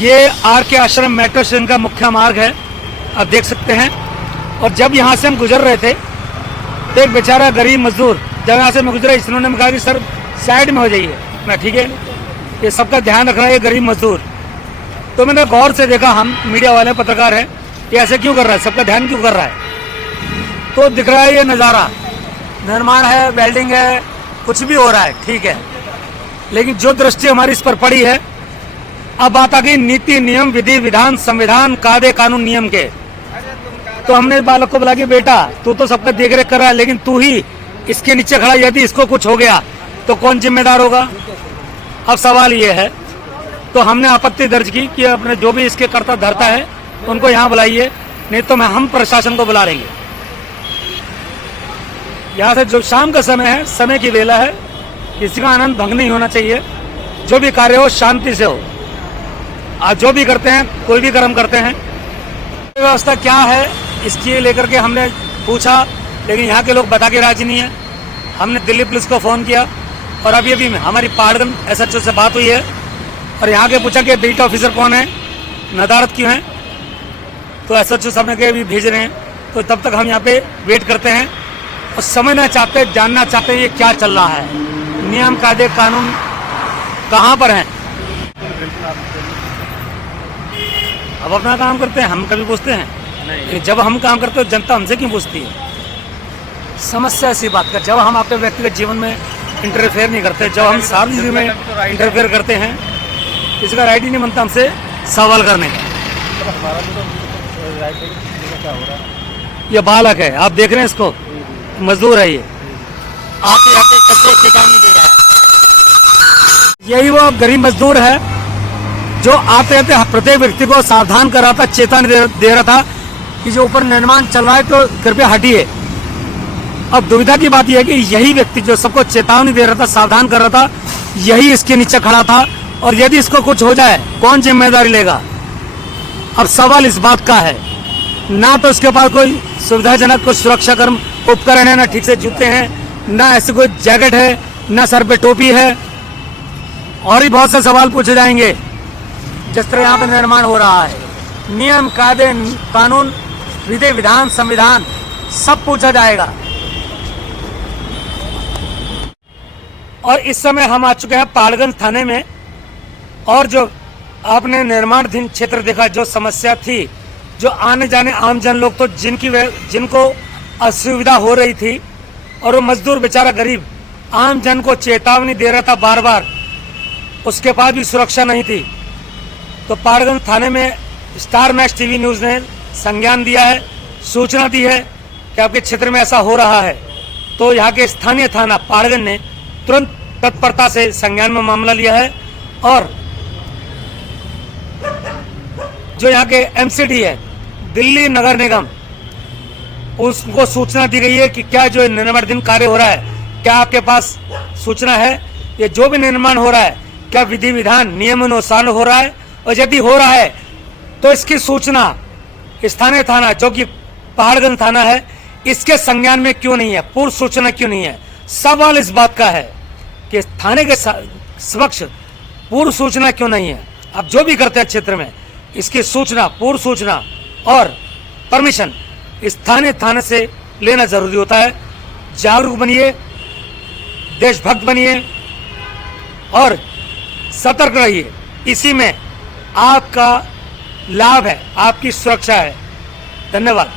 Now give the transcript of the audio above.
ये आर के आश्रम मेट्रो स्टेशन का मुख्य मार्ग है, आप देख सकते हैं। और जब यहाँ से हम गुजर रहे थे तो एक बेचारा गरीब मजदूर जब यहाँ से मैं गुजरा, इन्होंने कहा कि सर साइड में हो जाइए। मैं ठीक है, ये सबका ध्यान रख रहा है ये गरीब मजदूर। तो मैंने गौर से देखा, हम मीडिया वाले पत्रकार हैं, ये ऐसे क्यों कर रहा है, सबका ध्यान क्यों कर रहा है। तो दिख रहा है ये नज़ारा, निर्माण है, वेल्डिंग है, कुछ भी हो रहा है, ठीक है। लेकिन जो दृष्टि हमारी इस पर पड़ी है, अब बात आ गई नीति नियम विधि विधान संविधान कायदे कानून नियम के। तो हमने बालक को बोला कि बेटा तू तो सबका देख रेख कर रहा है, लेकिन तू ही इसके नीचे खड़ा, यदि इसको कुछ हो गया तो कौन जिम्मेदार होगा। अब सवाल ये है, तो हमने आपत्ति दर्ज की कि अपने जो भी इसके कर्ता धरता है उनको यहाँ बुलाइए, नहीं तो हम प्रशासन को बुला लेंगे। यहाँ से जो शाम का समय है, समय की वेला है, किसी का आनंद भंग नहीं होना चाहिए, जो भी कार्य हो शांति से हो। आज जो भी करते हैं, कोई भी कर्म करते हैं, व्यवस्था क्या है इसकी लेकर के हमने पूछा, लेकिन यहाँ के लोग बता के राजी नहीं है। हमने दिल्ली पुलिस को फ़ोन किया और अभी में हमारी पहाड़गंज SHO से बात हुई है और यहाँ के पूछा कि बीट ऑफिसर कौन है, नदारत क्यों है। तो SHO साहब ने कहा अभी भेज रहे हैं। तो तब तक हम यहाँ पे वेट करते हैं और समझना चाहते हैं, जानना चाहते हैं ये क्या चल रहा है, नियम कायदे कानून कहाँ पर हैं। अब अपना काम करते हैं, हम कभी पूछते हैं नहीं। जब हम काम करते हैं जनता हमसे क्यों पूछती है। समस्या ऐसी बात कर, जब हम आपके व्यक्तिगत जीवन में इंटरफेयर नहीं करते, जब हम सार्वजनिक में इंटरफेयर करते हैं, किसी का राइट ही नहीं बनता हमसे सवाल करने का। ये बालक है, आप देख रहे हैं इसको, मजदूर है ये, आते आते सबको चेतावनी दे रहा है। यही वो गरीब मजदूर है जो आते आते प्रत्येक व्यक्ति को सावधान कर रहा था, चेतावनी दे रहा था कि जो ऊपर निर्माण चल रहा है तो कृपया हटिए। अब दुविधा की बात यह है कि यही व्यक्ति जो सबको चेतावनी दे रहा था, सावधान कर रहा था, यही इसके नीचे खड़ा था, और यदि इसको कुछ हो जाए कौन जिम्मेदारी लेगा। अब सवाल इस बात का है, ना तो इसके पास कोई सुविधाजनक कुछ सुरक्षा कर्म उपकरण है, ना ठीक से जूते हैं, ना ऐसे कोई जैकेट है, ना सर पे टोपी है, और भी बहुत से सवाल पूछे जाएंगे। जिस तरह यहाँ पे निर्माण हो रहा है, नियम कायदे कानून विधि विधान संविधान सब पूछा जाएगा। और इस समय हम आ चुके हैं पहाड़गंज थाने में, और जो आपने निर्माणाधीन क्षेत्र देखा, जो समस्या थी, जो आने जाने आम जन लोग तो जिनको असुविधा हो रही थी, और वो मजदूर बेचारा गरीब आम जन को चेतावनी दे रहा था बार बार, उसके बाद भी सुरक्षा नहीं थी। तो पहाड़गंज थाने में स्टार मैक्स TV न्यूज़ ने संज्ञान दिया है, सूचना दी है कि आपके क्षेत्र में ऐसा हो रहा है। तो यहाँ के स्थानीय थाना पहाड़गंज ने तुरंत तत्परता से संज्ञान में मामला लिया है, और जो यहाँ के MCD है, दिल्ली नगर निगम, उसको सूचना दी गई है कि क्या जो निर्माणाधीन कार्य हो रहा है, क्या आपके पास सूचना है, ये जो भी निर्माण हो रहा है क्या विधि विधान नियमानुसार हो रहा है, और यदि हो रहा है तो इसकी सूचना स्थानीय थाना जो कि पहाड़गंज थाना है, इसके संज्ञान में क्यों नहीं है, पूर्व सूचना क्यों नहीं है। सवाल इस बात का है कि थाने के समक्ष पूर्व सूचना क्यों नहीं है। अब जो भी करते हैं क्षेत्र में, इसकी सूचना, पूर्व सूचना और परमिशन स्थानीय थाने से लेना जरूरी होता है। जागरूक बनिए, देशभक्त बनिए और सतर्क रहिए, इसी में आपका लाभ है, आपकी सुरक्षा है। धन्यवाद।